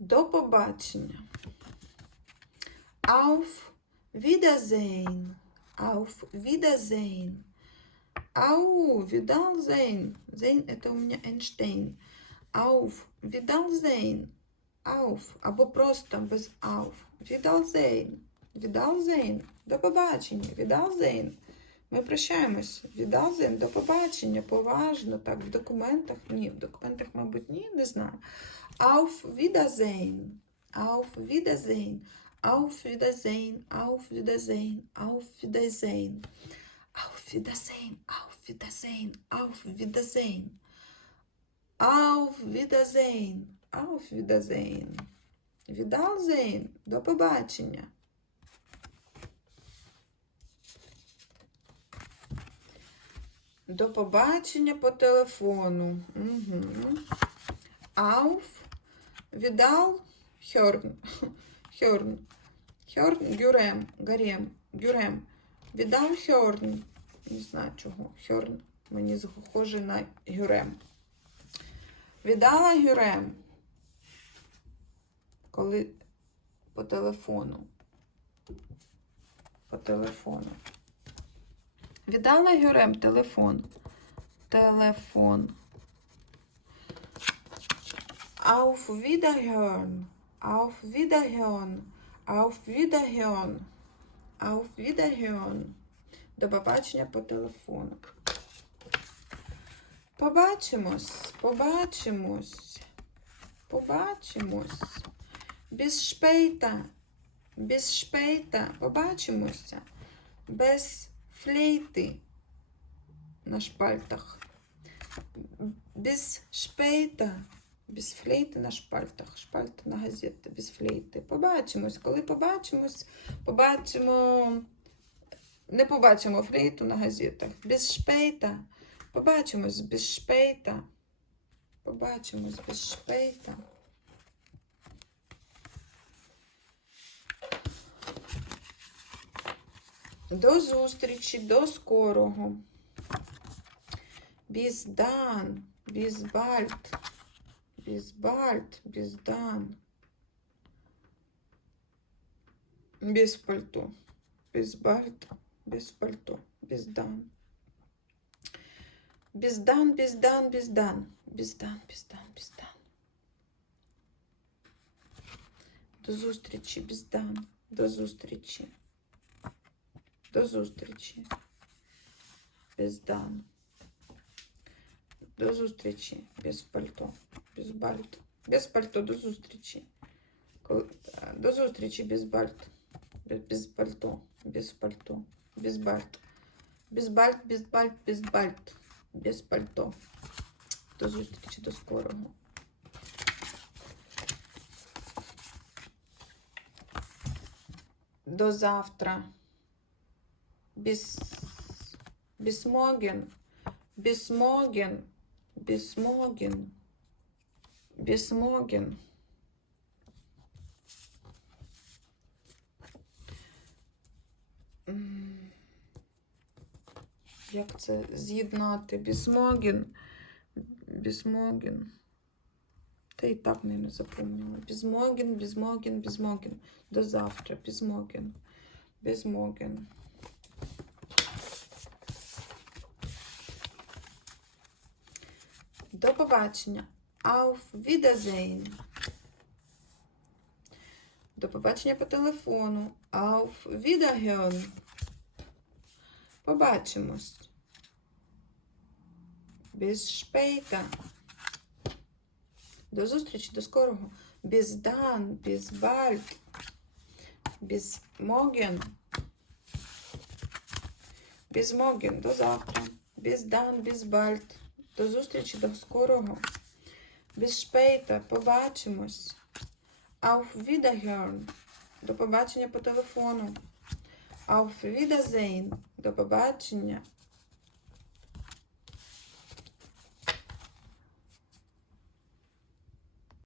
До побачення. Auf Wiedersehen. Auf Wiedersehen. Ау, видал Зейн. Это у меня Эйнштейн. Auf. видал Зейн. Або просто без auf. Видал Зейн. Видал Зейн. До побачення. Видал ми прощаємось. Wiedersehen. До побачення. Поважно. Так, в документах. Ні, в документах, мабуть, ні, не знаю. Auf Wiedersehen. Auf Wiedersehen. Auf Wiedersehen. Auf Wiedersehen. Auf Wiedersehen. Auf Wiedersehen. Auf Wiedersehen. Auf Wiedersehen. Auf Wiedersehen. Auf Wiedersehen. Wiedersehen. До побачення. До побачення по телефону. Угу. Auf. Віддал. Хьорн. Хьорн. Хьорн. Гюрем. Гарем. Гюрем. Віддал Хьорн. Не знаю чого. Хьорн. Мені схоже на Гюрем. Віддала Гюрем. Коли по телефону. По телефону. Віддала Гюрем телефон. Телефон. Auf Wiederhören. Auf Wiederhören. Auf Wiederhören. Auf Wiederhören. До побачення по телефону. Побачимось. Побачимось. Побачимось. Без шпейта. Без шпейта. Побачимося. Без флейти на шпальтах. Без шпейта. Без флейти на шпальтах. Шпальти на газети, без флейти. Побачимось. Коли побачимось, побачимо. Не побачимо флейту на газетах. Без шпейта. Побачимось без шпейта. Побачимось без шпейта. До зустрічі, до скорого. Біздан, бізбальт, бізбальт, біздан. Без пальто. Безбальт, без пальто, бездан. Бездан, бездан, бездан. Бездан, бездан, бездан. До зустрічі, бездан. До зустрічі. До зустрічі. Бездан. До зустрічі. Без пальто. Без бальт. Без пальто до зустрічі. Коли- е, До зустрічі без бальт. Без- Без пальто. Без пальто. Без бальт. Без бальт, без бальт, без бальт. Без пальто. До зустрічі, до скорого. До завтра. Біс... Бісмоген. Бісмоген. Бісмоген. Бісмоген. Як це з'єднати? Бісмоген. Бісмоген. Та і так, мабуть, запомнила. Бізмоген, бізмоген, бізмоген. До завтра. Бізмоген. Бізмоген. До побачення. Auf Wiedersehen. До побачення по телефону. Auf Wiederhören. Побачимось. Bis später. До зустрічі, до скорого. Bis dann, bis bald. Bis morgen. Bis morgen, до завтра. Bis dann, bis bald. До зустрічі, до скорого. Bis später. Побачимось. Auf Wiederhören. До побачення по телефону. Auf Wiedersehen. До побачення